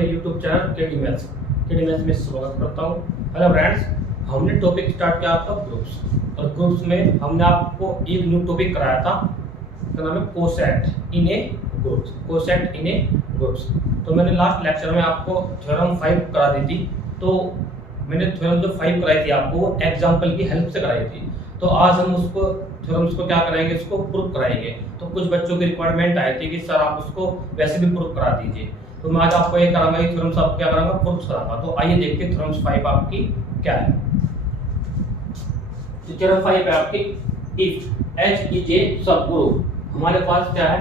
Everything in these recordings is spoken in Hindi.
अपने YouTube चैनल केडी मैथ्स में स्वागत करता हूँ। हेलो फ्रेंड्स, हमने टॉपिक स्टार्ट किया आपका ग्रुप्स, और ग्रुप्स में हमने आपको एक न्यू टॉपिक कराया था, उसका नाम है कोसेट इन ए ग्रुप्स। कोसेट इन ए ग्रुप्स। तो मैंने लास्ट लेक्चर में आपको थ्योरम 5 करा दी थी। तो मैंने थ्योरम जो 5 कराई थी आपको वो एग्जाम्पल की हेल्प से कराई थी। तो आज हम उसको थ्योरम्स को क्या कराएंगे, उसको प्रूफ कराएंगे। तो कुछ बच्चों की रिक्वायरमेंट आई थी कि सर आप उसको वैसे भी प्रूफ करा दीजिए, तो मैं आज आपको ये कराऊंगा कि थ्योरम्स आपको क्या कराऊंगा, प्रूफ कराऊंगा। तो आइए देखते हैं थ्योरम्स 5 आपकी क्या है। तो थ्योरम 5 है आपकी, इफ H इज ए सब ग्रुप। हमारे पास क्या है,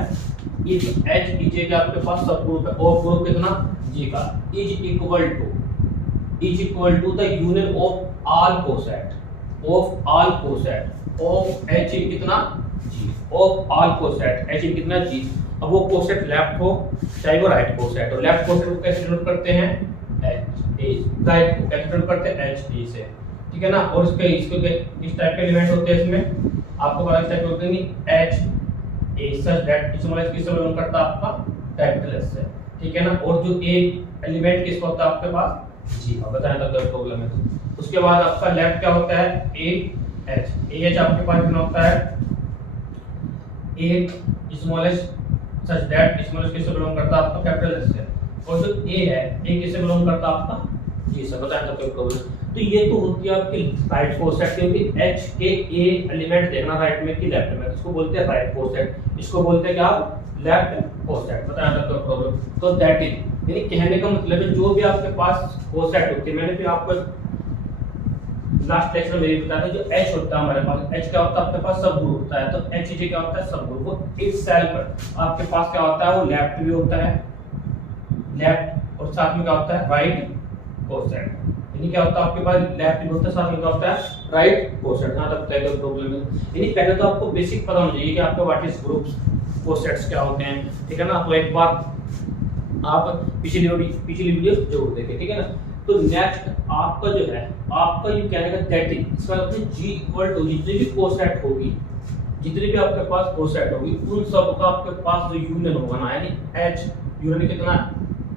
इफ H इज ए का आपके पास सब ग्रुप है, और ग्रुप कितना G का, is equal to the union of all coset of H in कितना G, of all coset H in कितना G। अब वो कोसेट लेफ्ट हो चाहे वो राइट कोसेट हो, लेफ्ट कोसेट को कैसे डिनोट करते हैं H A, राइट को कैसे डिनोट करते हैं H D से, ठीक है ना। और इसके इस टाइप के एलिमेंट होते हैं, इसमें आपको पता है होते हैं H A सच दैट किससे बिलोंग करता है आपका कैपिटल S से, ठीक है ना। और जो A एलिमेंट किसका होता है आपके पास G, अब बताएं तो क्या प्रॉब्लम है। उसके बाद आपका लेफ्ट क्या होता है AH आपके पास कितना होता है A small h such that small h किससे बिलोंग करता है आपका कैपिटल S से, और जो A है A किससे बिलोंग करता है आपका G से, बताएं तो कोई प्रॉब्लम। तो ये तो होती है आपकी राइट कोसेट, क्योंकि H के A एलिमेंट देखना राइट में कि लेफ्ट में, इसको बोलते हैं राइट कोसेट, इसको बोलते हैं क्या लेफ्ट कोसेट, बताएं तो कोई प्रॉब्लम। तो दैट इज यानी कहने का मतलब है जो भी आपके पास कोसेट होती है, मैंने फिर आपको लास्ट लेक्चर में ये बताया था, जो H होता है हमारे पास, H क्या होता है आपके पास सब ग्रुप होता है। तो H J क्या होता है सब ग्रुप, वो इस सेल पर आपके पास क्या होता है वो लेफ्ट भी होता है, लेफ्ट, और साथ में क्या होता है राइट कोसेट, यानी क्या होता है आपके पास लेफ्ट भी होता है, साथ में क्या होता है राइट कोसेट। यहां तक कोई प्रॉब्लम है, यानी पहले तो आपको बेसिक पता होना चाहिए कि आपका व्हाट इज ग्रुप्स, कोसेट्स क्या होते हैं, ठीक है ना। तो एक बार आप पिछली वीडियो जरूर देखें, ठीक है ना। तो नेक्स्ट आपका जो है आपका ये कहने का दैट इज, इसका मतलब G इक्वल टू जितनी भी कोसेट होगी, जितनी भी आपके पास कोसेट होगी, उन सब का आपके पास जो यूनियन होगा ना, यानी H यूनियन कितना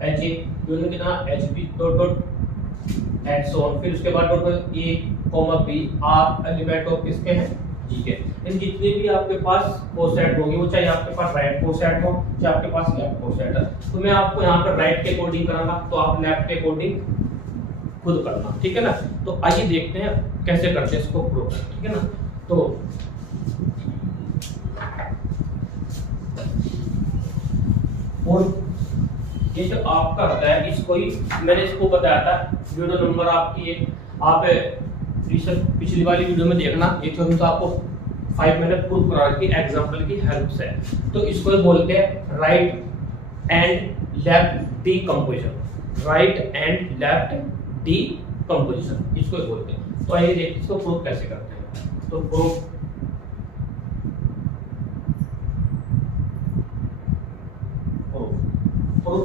H A यूनियन कितना H B dot dot and so on, फिर उसके बाद dot A B R element of किसके हैं G के। इन जितनी भी आपके पास कोसेट होगी, वो चाहे आपके पास राइट कोसेट हो चाहे आपके पास लेफ्ट कोसेट है, तो मैं आपको यहाँ पर राइट के अकॉर्डिंग कराऊंगा, तो आप लेफ्ट के अकॉर्डिंग खुद करना, ठीक है ना। तो आइए देखते हैं कैसे करते हैं इसको प्रूफ, ठीक है ना। तो और ये जो आपका होता है, इसको ही मैंने इसको बताया था वीडियो नंबर आपकी एक, आप पिछली वाली वीडियो में देखना, ये थ्योरम तो आपको 5 मैंने प्रूफ करा रखी एग्जांपल की हेल्प से। तो इसको ही बोलते हैं right and left decomposition, right and left decomposition इसको ही बोलते हैं। तो आइए देखते हैं इसको प्रूफ कैसे करते हैं। तो प्रूफ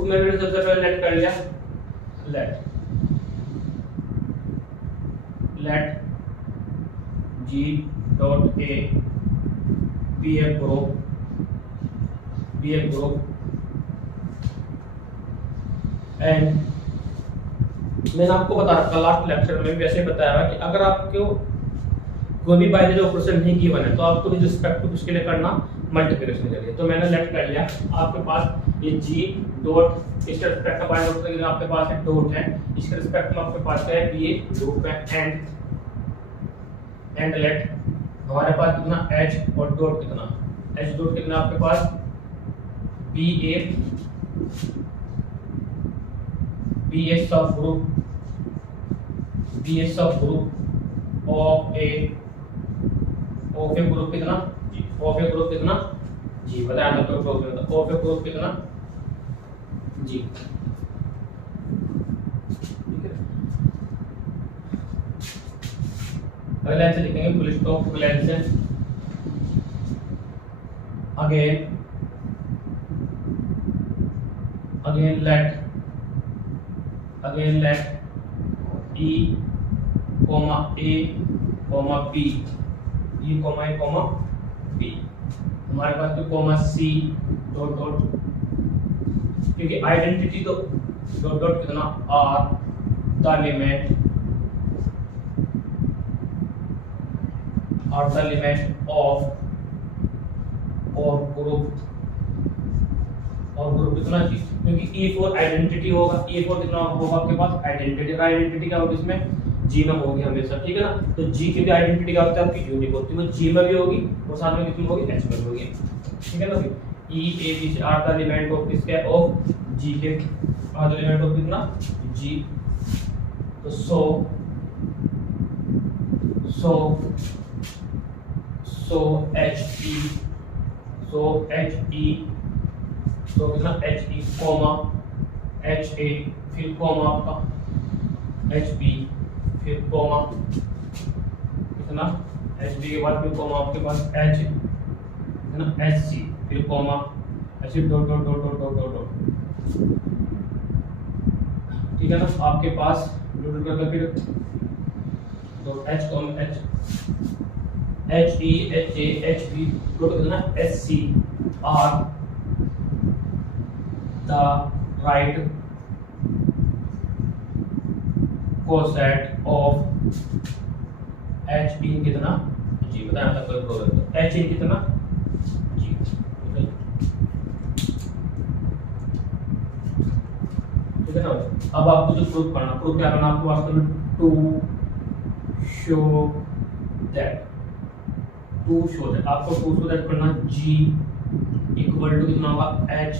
में मैंने सबसे पहले लेट कर लिया, let G dot A be a group and मैंने आपको बता रखा लास्ट लेक्चर में भी वैसे बताया कि अगर आपको कोई भी बाइनरी ऑपरेशन नहीं गिवन है तो आपको विद रिस्पेक्ट टू किसके लिए करना, मल्टीप्लिकेशन के लिए। तो मैंने लेट कर लिया, आपके पास ये G डॉट इसके रिस्पेक्ट में बाइनरी ऑपरेशन आपके पास है डॉट है, इसके रिस्पेक्ट में आपके पास है B ग्रुप है एंड लेट हमारे पास कितना H और डॉट कितना H डॉट कितना आपके पास B A सब ग्रुप ऑफ ए ग्रुप कितना G, ऑफ ए ग्रुप कितना G, बताया ना तो प्रॉब्लम था, ऑफ ए ग्रुप कितना G, ठीक है। अगला आंसर लिखेंगे फुल स्टॉप, अगला answer again let E comma A comma B, E comma A comma B, हमारे पास भी कॉमा C डॉट डॉट, क्योंकि आइडेंटिटी तो डॉट डॉट कितना आर द एलिमेंट ऑफ और ग्रुप कितना जी, क्योंकि ई फॉर आइडेंटिटी होगा, ई फॉर कितना होगा आपके पास आइडेंटिटी, आइडेंटिटी क्या होगी इसमें जी में होगी हमेशा, ठीक है ना। तो जी की भी आइडेंटिटी क्या होती है आपकी यूनिक होती है, वो जी में भी होगी और साथ में कितनी होगी एच में भी होगी, ठीक है ना भाई। E a b c are the element of किसके ऑफ जी के, आर द एलिमेंट ऑफ कितना जी। तो so H e comma H a फिर कॉमा आपका एच बी फिर कॉमा कितना एच बी के बाद फिर कॉमा आपके पास एच कितना एच सी फिर comma H dot dot dot dot dot dot, ठीक है ना। आपके पास डॉट डॉट करके फिर dot H comma H e H a H b dot कितना H c are the right coset of h in कितना जी, बताया था कोई प्रॉब्लम तो h in कितना जी, ठीक है ना। अब आपको जो प्रूफ करना, प्रूफ क्या करना आपको वास्तव में टू शो दैट आपको टू शो दैट करना g इक्वल टू कितना होगा h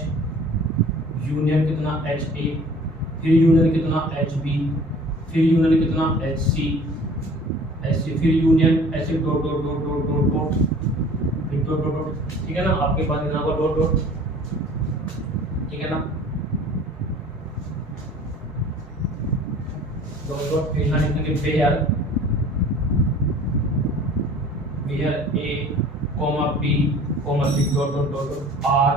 यूनियन कितना एच ए फिर यूनियन कितना एच बी फिर यूनियन कितना एच सी फिर union H dot dot dot dot dot dot फिर डॉट डॉट डॉट, ठीक है ना। आपके पास कितना होगा डॉट डॉट, ठीक है ना, डॉट डॉट फिर यहाँ लिखेंगे where a comma b comma c dot dot dot dot are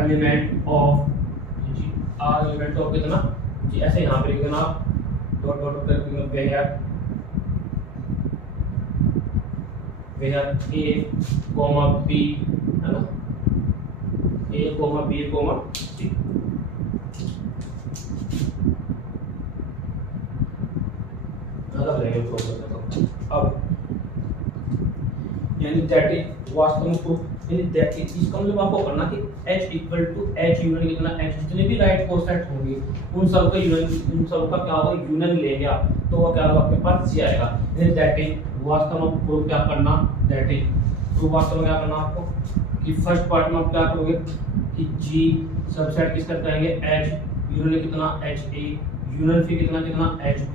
element of G, are element of कितना जी, ऐसे यहाँ पे लिखना डॉट डॉट करके वेयर ए कॉमा बी है ना, a comma b comma c. अब यानी दैट इज वास्तव में प्रूफ, दैट इज इसका मतलब आपको करना कि h equal to h union कितना h जितने भी राइट कोसेट होंगे उन सब का यूनियन, उन सब का क्या होगा यूनियन लेंगे आप, तो वो क्या होगा आपके पास जी आएगा। दैट इज वास्तव में प्रूफ क्या करना, दैट इज प्रूफ वास्तव में क्या करना आपको कि फर्स्ट पार्ट में आप क्या करोगे कि g सबसेट किसका करेंगे h यूनियन कितना h a यूनियन फिर कितना कितना h b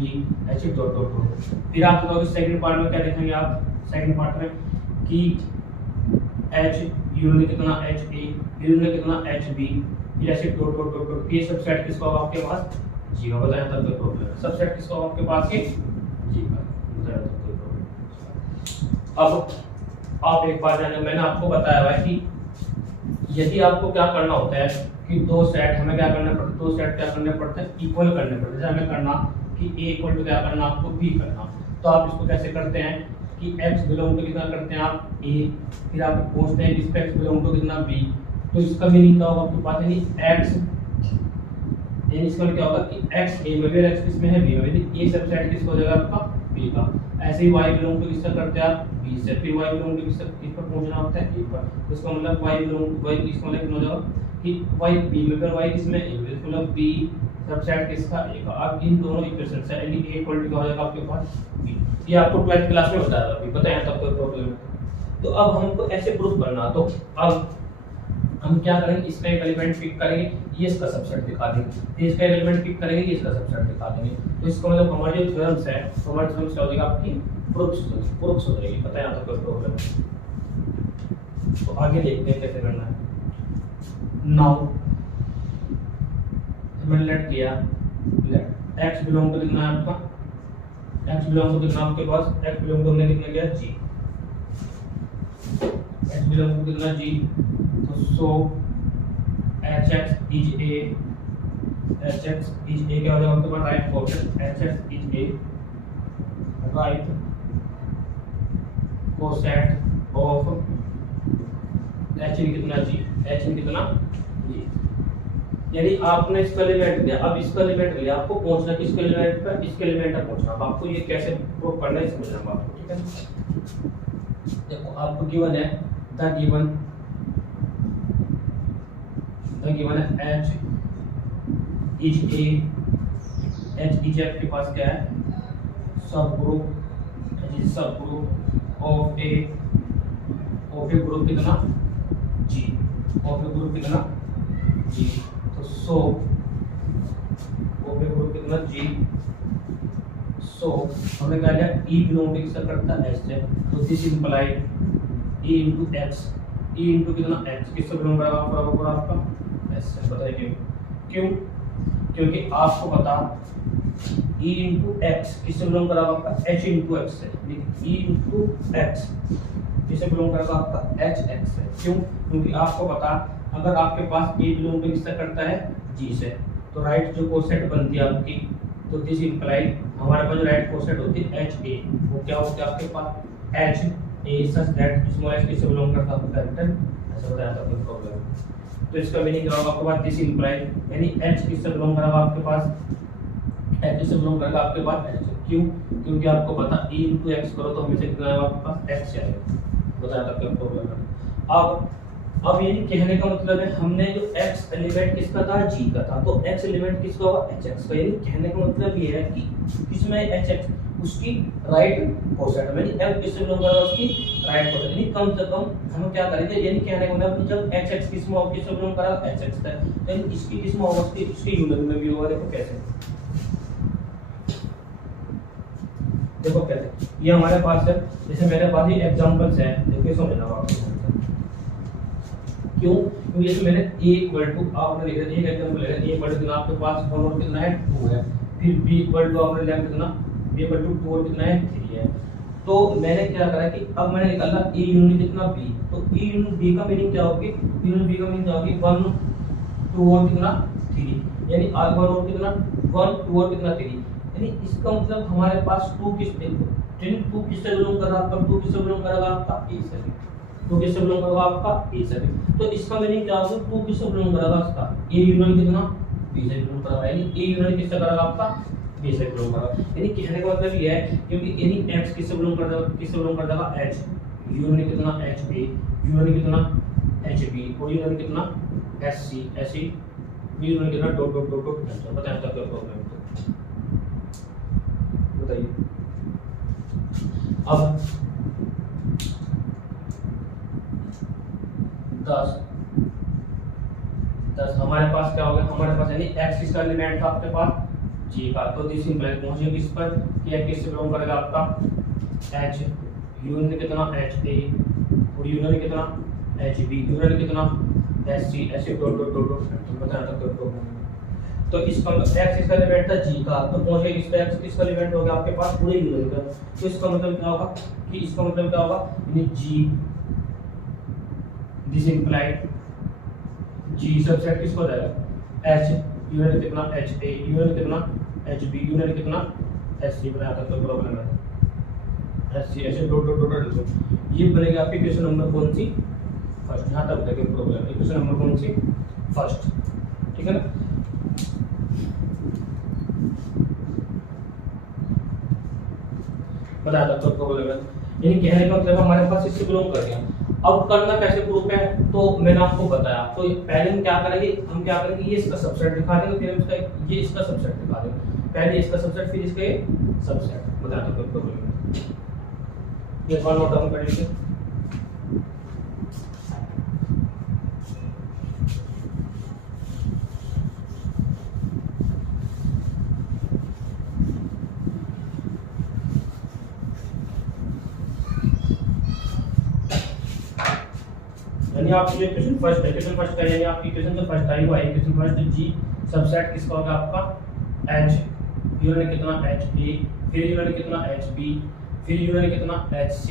h dot dot dot, फिर आप कहोगे सेकंड पार्ट में क्या देखेंगे आप, सेकंड पार्ट में कि h यूनियन कितना h a यूनियन कितना h b फिर ऐसे डॉट डॉट डॉट डॉट, ये सबसेट किसका होगा आपके पास जी का, बताया तब कोई प्रॉब्लम है। सबसेट किसका होगा आपके पास ये जी का, बताया तब कोई प्रॉब्लम। अब आप एक बार जाने, मैंने आपको बताया हुआ है कि यदि आपको क्या करना होता है कि दो सेट हमें क्या करने पड़ते हैं, दो सेट क्या करने पड़ते हैं इक्वल करने पड़ते हैं। जैसे हमें करना कि a इक्वल टू क्या करना आपको b करना, तो आप इसको कैसे करते हैं कि x बिलोंग टू कितना करते हैं आप a, फिर आप पूछते हैं इस पे x बिलोंग टू कितना b, तो इसका मीनिंग क्या होगा आपके पास यानी x यानी इसका क्या होगा कि x a में भी x किसमें है b में, यदि a सबसेट किसका हो जाएगा आपका b का। ऐसे ही y बिलोंग टू किसका करते हैं आप b से, फिर y बिलोंग टू किस पर पहुंचना होता है a पर, तो इसका मतलब y बिलोंग टू y इसका मतलब कितना हो जाएगा कि y b में, फिर y किसमें a में, इसका मतलब b सबसेट किसका a का। अब इन दोनों इक्वेशन से यानी a इक्वल टू क्या हो जाएगा आपके पास b, ये आपको 12th क्लास में बताया था, अभी पता है तब कोई प्रॉब्लम है। तो अब हमको ऐसे प्रूफ करना, तो अब हम क्या करेंगे इसका एक एलिमेंट पिक करेंगे, ये इसका सबसेट दिखा देंगे, इसका एक एलिमेंट पिक करेंगे, ये इसका सबसेट दिखा देंगे। तो इसका मतलब हमारे जो थ्योरम्स है, हमारे थ्योरम्स क्या हो जाएगा आपकी प्रूफ्स हो जाएगी, पता है यहाँ तक कोई प्रॉब्लम है। तो आगे देखते हैं कैसे करना है। नाउ मैंने लेट किया, लेट x बिलोंग टू कितना है आपका, x बिलोंग टू कितना आपके पास, x बिलोंग टू हमने कितना किया g, x बिलोंग टू कितना g, तो सो hx is a, hx is a क्या हो जाएगा आपके पास right coset, hx is a right coset of H in कितना जी, एच इन कितना जी। यानी आपने इसका एलिमेंट लिया, अब इसका एलिमेंट लिया, आपको पहुंचना किसके एलिमेंट पर, इसके एलिमेंट तक पहुंचना। अब आपको ये कैसे प्रूव करना है समझना आपको, ठीक है। देखो आपको गिवन है द गिवन है H is a, H is आपके पास क्या है, सब ग्रुप, सब ग्रुप ऑफ ए ग्रुप कितना जी, ऑफ ए ग्रुप कितना जी। तो सो ऑफ ए ग्रुप कितना जी, सो हमने कहा लिया ई बिलोंग टू किसका करता है एच से, तो this implied E into x, E into कितना एक्स किससे बिलोंग करेगा बराबर आपका एच से। बताइए क्यों? क्योंकि आपको पता e इंटू एक्स किससे बिलोंग करेगा आपका h इंटू एक्स से, e इंटू एक्स किससे बिलोंग करेगा आपका h x से। क्यों? क्योंकि आपको पता अगर आपके पास a बिलोंग टू किससे करता है g से, तो राइट जो कोसेट बनती है आपकी, तो दिस इंप्लाइड हमारे पास राइट कोसेट होती है h a, वो क्या होती है आपके पास h a such that small h किससे बिलोंग करता है आपका कैरेक्टर, ऐसा बताया था कोई प्रॉब्लम। तो इसका मीनिंग क्या होगा आपके पास दिस इंप्लाइड, यानी h किससे बिलोंग करेगा आपके पास, h से बिलोंग करेगा आपके पास h। क्यों? क्योंकि आपको पता e into x करो तो हमेशा कितना आएगा आपके पास x आएगा। बताया था क्या प्रॉब्लम है। अब ये कहने का मतलब है हमने जो x एलिमेंट किसका था g का था, तो x एलिमेंट किसका होगा hx का। यानी कहने का मतलब ये है कि किसमें hx उसकी राइट कोसेट में, यानी f किससे बिलोंग करेगा उसकी राइट कोसेट, यानी कम से कम हम क्या करेंगे, यानी कहने का मतलब जब hx किसमें होगा किससे बिलोंग करेगा hx है, तो इसकी किसमें होगा इसकी यूनियन में भी होगा। देखो कैसे, देखो कैसे, ये हमारे पास है, जैसे मेरे पास ये एग्जांपल्स है, देखो समझना आपको क्यों, क्योंकि जैसे मैंने a इक्वल टू आपने लिखा एक एग्जांपल लेगा, a इक्वल टू आपके पास 1 और कितना है 2 है, फिर b इक्वल टू आपने लिखा कितना b इक्वल टू 2 और कितना है 3 है। तो मैंने क्या करा कि अब मैंने निकाला a यूनिट कितना b, तो a यूनिट b का मीनिंग क्या होगी, यूनिट b का मीनिंग क्या होगी 1 2 और कितना 3, यानी r 1 और कितना 1 2 और कितना 3, यानी इसका मतलब हमारे पास 2 किस देखो 2 किससे बिलोंग कर रहा है आपका, 2 किससे बिलोंग करेगा आपका a से, 2 किससे बिलोंग करेगा आपका a से। तो इसका मीनिंग क्या होगा 2 किससे बिलोंग करेगा इसका a यूनियन कितना b से बिलोंग करेगा, यानी a यूनियन किससे करेगा आपका b से बिलोंग करेगा। यानी कहने का मतलब ये है क्योंकि यानी x किससे बिलोंग करेगा h, यूनियन कितना h a, यूनियन कितना h b, और यूनियन कितना s c, ऐसी यूनियन कितना dot dot dot dot cancel. बताएं तब क्या प्रॉब्लम है बताइए। अब 10 हमारे पास क्या हो गया, हमारे पास यानी x किसका एलिमेंट था आपके पास g का, तो दिस इंप्लाइज पहुंचे किस पर कि x किससे बिलोंग करेगा आपका h, यूनियन कितना h a, और यूनियन कितना h b, यूनियन कितना h c, ऐसे डॉट डॉट डॉट डॉट बताया था कोई प्रॉब्लम। तो इसका x इसका एलिमेंट था g का, तो पहुंचे इस पे x किसका एलिमेंट हो गया आपके पास पूरे यूनियन का, तो इसका मतलब क्या होगा कि इसका मतलब क्या होगा यानी g this implied g subset किसको हो जाएगा h, यूनियन कितना h a, यूनियन कितना h b, यूनियन कितना h c। बनाया था तो प्रॉब्लम है h c ऐसे डॉट डॉट डॉट। ये बनेगा आपकी क्वेश्चन नंबर कौन सी फर्स्ट, यहां तक देखिए प्रॉब्लम है क्वेश्चन नंबर कौन सी फर्स्ट, ठीक है ना। बताया था तो प्रॉब्लम है, यानी कहने का मतलब हमारे पास इससे बिलोंग कर गया। अब करना कैसे प्रूफ है, तो मैंने आपको बताया, तो पहले हम क्या करेंगे ये इसका सबसेट दिखा देंगे, फिर इसका ये इसका सबसेट दिखा देंगे, पहले इसका सबसेट फिर इसका ये सबसेट। बताया था कोई प्रॉब्लम है, ये वन नोट डाउन कर लीजिए। यानी आपकी जो क्वेश्चन फर्स्ट है, क्वेश्चन फर्स्ट का यानी आपकी क्वेश्चन जो फर्स्ट आई वो आई क्वेश्चन फर्स्ट जी सबसेट किसका होगा आपका h, यूनियन कितना h a, फिर यूनियन कितना h b, फिर यूनियन कितना h c,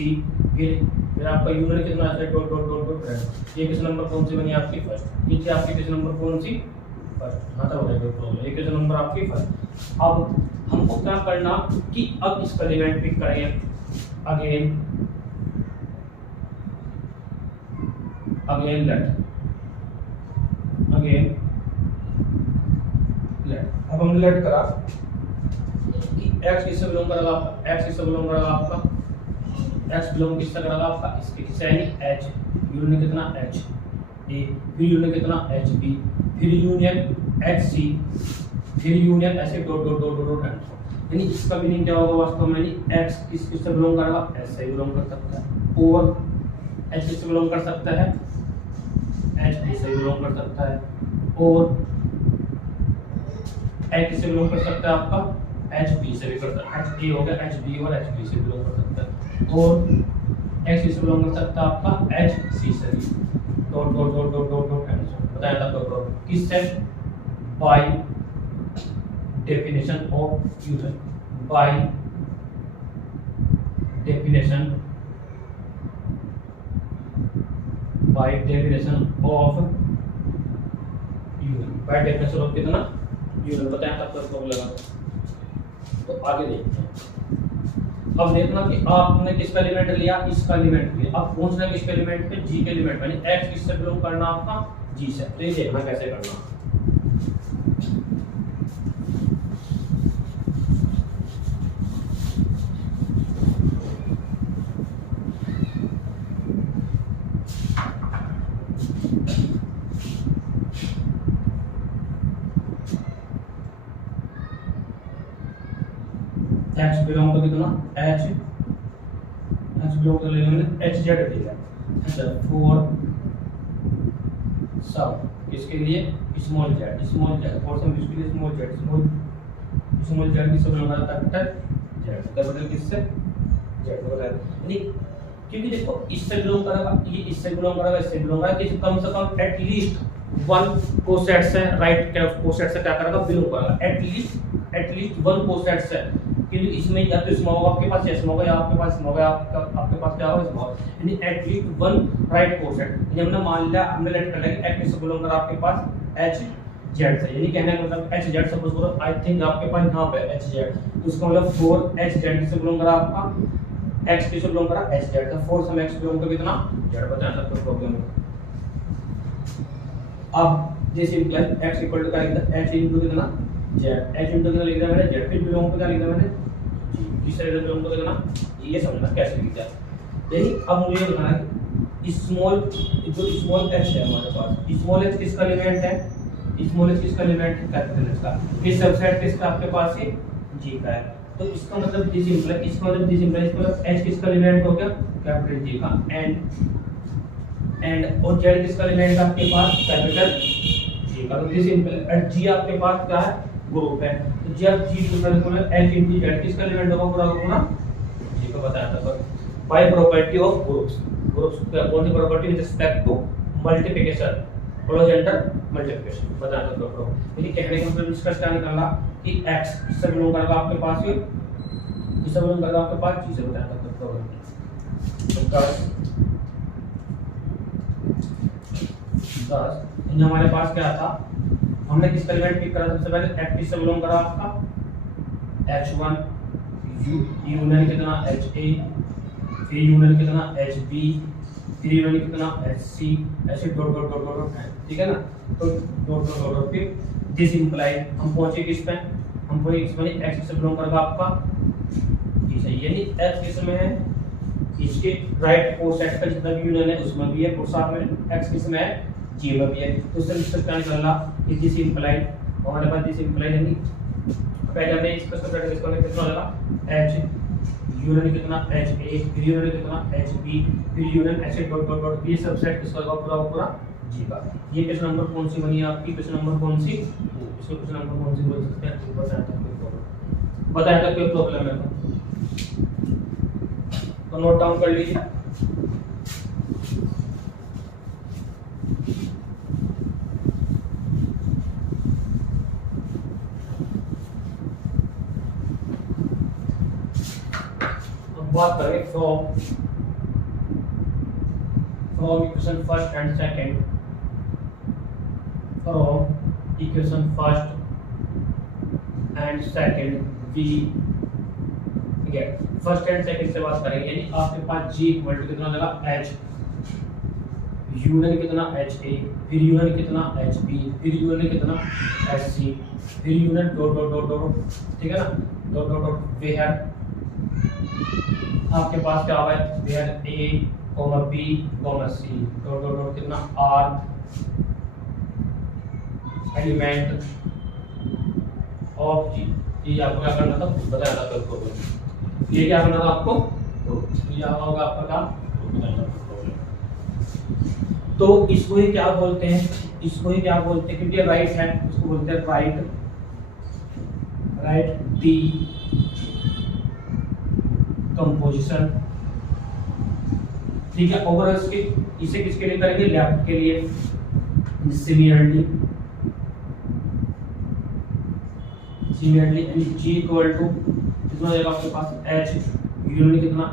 फिर आपका यूनियन कितना है डॉट डॉट डॉट डॉट। ये क्वेश्चन नंबर कौन सी बनी आपकी फर्स्ट, ये थी आपकी क्वेश्चन नंबर कौन सी फर्स्ट। हां तो हो गया प्रॉब्लम, ये क्वेश्चन नंबर आपकी फर्स्ट। अब हमको क्या करना कि अब इसका एलिमेंट पिक करेंगे again again let, again let. अब हमने लेट करा कि x किससे बिलोंग करेगा आपका, x किससे बिलोंग करेगा आपका, x बिलोंग किससे करेगा आपका, इसके किससे यानी h, यूनियन कितना h a, फिर यूनियन कितना h b, फिर यूनियन h c, फिर यूनियन ऐसे dot dot dot dot and so. यानी इसका मीनिंग क्या होगा वास्तव में, x किस किससे बिलोंग करेगा, h से बिलोंग कर सकता है, और h किससे बिलोंग कर सकता है, h b से बिलोंग कर सकता है, और h किससे बिलोंग कर सकता है आपका, h b से भी कर सकता है, h a हो गया, h b और h b से बिलोंग कर सकता है, और x किससे बिलोंग कर सकता है आपका, h c से भी, dot dot dot dot dot dot and so. बताया था आपको किससे, bye definition of union, by definition of union, by definition of कितना union, बताया था आपको लगा। तो आगे देखते हैं। अब देखना कि आपने किसका एलिमेंट लिया, इसका एलिमेंट लिया, अब पहुंचना है किसके एलिमेंट पे, g के एलिमेंट यानी x किससे बिलोंग करना आपका, g से। तो ये देखना कैसे करना। x बिलोंग टू कितना, h बिलोंग टू लेंगे h z दिया है, फॉर सब किसके लिए, स्मॉल z फॉर सब इसके लिए स्मॉल z किससे बिलोंग करता है, z कैपिटल किससे, z को बताया। यानी क्योंकि देखो इससे बिलोंग करेगा, ये इससे बिलोंग करेगा, इससे बिलोंग करेगा, कि कम से कम एटलीस्ट वन कोसेट से, राइट कोसेट से क्या करेगा, बिलोंग करेगा, एटलीस्ट वन कोसेट से, क्योंकि इसमें या तो इसमें होगा आपके पास, इसमें होगा या आपके पास इसमें होगा, आपके पास क्या होगा, इसमें होगा, यानी एटलीस्ट वन राइट कोसेट। यानी हमने मान लिया, हमने लेट कर लिया x से बिलोंग करा आपके पास h z से, यानी कहने का मतलब h z सपोज करो, आई थिंक आपके पास यहां पे h z, तो इसका मतलब 4 h z से बिलोंग करा आपका, x किससे बिलोंग करा, h z का, 4 सम x बिलोंग कर कितना z, बताया था कोई प्रॉब्लम है। अब this implies x equal to h into कितना z, h इनटू कितना लिख दिया मैंने, z फिर बिलोंग टू क्या लिख दिया मैंने, g, किस तरह से बिलोंग टू कितना, ये समझना कैसे लिखा है। यानी अब मुझे बताना है स्मॉल, जो स्मॉल h है हमारे पास, स्मॉल h किसका एलिमेंट है, स्मॉल h किसका एलिमेंट है, कैपिटल h का, फिर सबसेट किसका आपके पास है, g का है। तो इसका मतलब दिस इंप्लाइज, इसका मतलब दिस इंप्लाइज, मतलब h किसका एलिमेंट हो गया, कैपिटल g का, एंड और z किसका एलिमेंट है आपके पास, कैपिटल g का। तो दिस इंप्लाइज g आपके पास क्या है, ग्रुप है, तो जब g दूसरा मतलब h into z किसका एलिमेंट होगा, पूरा का पूरा g को बताया था। पर बाय प्रॉपर्टी ऑफ ग्रुप्स का कौन सी property, with respect to multiplication, horizontal multiplication बताया था। तो यदि कहने का मतलब डिस्कस क्या निकालना कि x किससे बिलोंग करेगा आपके पास, ये किससे बिलोंग करेगा आपके पास, g से, बताया था। तो हमारे पास क्या था, हमने किसका एलिमेंट पिक करा, सबसे पहले x किससे बिलोंग करा आपका, h1, यूनियन कितना ha, फिर यूनियन कितना hb, फिर यूनियन कितना hc, ऐसे डॉट डॉट डॉट डॉट, ठीक है ना। तो डॉट डॉट डॉट, फिर दिस इंप्लाइज हम पहुंचे किस पे, हम पहुंचे इसमें x किससे बिलोंग करेगा आपका, जी सही, यानी x किसमें है, इसके राइट कोसेट का जितना भी यूनियन है उसमें भी है, और साथ में x किसमें है, g में भी है। तो इससे क्या निकलना, दिस इंप्लाइज, हमारे पास दिस इंप्लाइज यानी पहले हमने इसका सबसेट कितना लगा, h यूनियन कितना ha, फिर यूनियन कितना hb, फिर यूनियन ऐसे डॉट डॉट डॉट, ये सबसेट किसका होगा, पूरा g का। ये क्वेश्चन नंबर कौन सी बनी आपकी, क्वेश्चन नंबर कौन सी, इसको क्वेश्चन नंबर कौन सी बोल सकते हैं, बताया था कोई प्रॉब्लम है तो नोट डाउन कर लीजिए। बात करें from equation first and second, from equation first and second we get, first and second से बात करेंगे, यानी आपके पास g इक्वल टू कितना लगा, h, यूनियन कितना एच ए, फिर यूनियन कितना एच बी, फिर यूनियन कितना एच सी, फिर union dot dot dot dot, ठीक है ना, डॉट डॉट डॉट वेयर आपके पास क्या हुआ है, where a comma b comma c dot dot dot कितना आर एलिमेंट ऑफ जी। ये आपको क्या करना था, बताया था प्रॉब्लम। ये क्या करना था आपको, ये होगा आपका काम बताना था प्रॉब्लम। तो इसको ही क्या बोलते हैं, इसको ही क्या बोलते हैं, क्योंकि राइट है इसको बोलते हैं राइट, राइट दी कंपोजिशन, ठीक है। ओवर इसके इसे किसके लिए करेंगे, लेफ्ट के लिए। सिमिलरली g इक्वल टू कितना जाएगा आपके पास h, यूनिट कितना ah,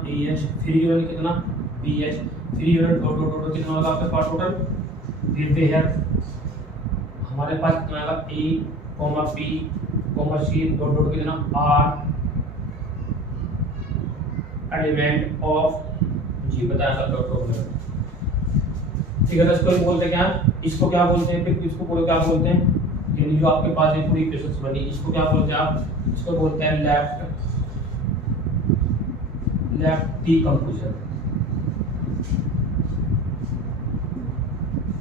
फिर यूनिट कितना bh, फिर यूनिट डॉट डॉट डॉट कितना होगा आपके पास टोटल, फिर वेयर हमारे पास कितना आएगा a comma b comma c dot dot कितना r एलिमेंट ऑफ जी, बताया था डॉट डॉट, ठीक है। तो इसको बोलते हैं क्या, इसको क्या बोलते हैं, फिर इसको पूरे क्या बोलते हैं, यानी जो आपके पास एक पूरी इक्वेशंस बनी, इसको क्या बोलते हैं आप, इसको बोलते हैं लेफ्ट डीकंपोजिशन,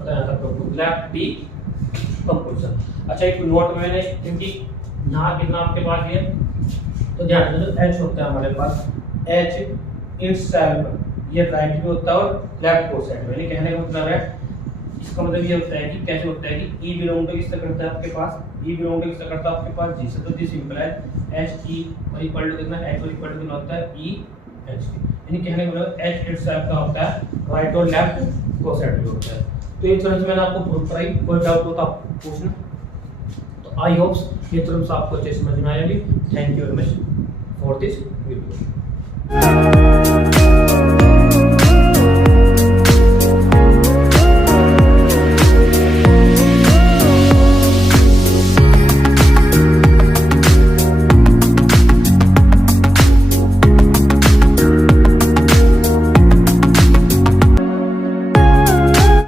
बताया था आपको लेफ्ट डीकंपोजिशन। अच्छा एक नोट में मैंने, क्योंकि यहाँ कितना आपके पास ये, तो ध्यान दो एच होता है हमारे पास, एच इटसेल्फ ये राइट भी होता है और लेफ्ट को साइड में, यानी कहने का मतलब है, इसका मतलब ये होता है कि कैसे होता है कि ई बिलोंग टू किससे करता है आपके पास, ई बिलोंग टू किससे करता है आपके पास जी से। तो दिस सिंपल है एच ई और इक्वल टू कितना, एच और इक्वल टू कितना होता है ई एच, यानी कहने का मतलब एच इटसेल्फ का होता है राइट और लेफ्ट को साइड में होता है। तो ये थ्योरम्स मैंने आपको प्रूव कराई, कोई डाउट हो तो आप पूछना। तो आई होप्स ये थ्योरम्स आपको अच्छे समझ में आएगी। Thank you very much for this video.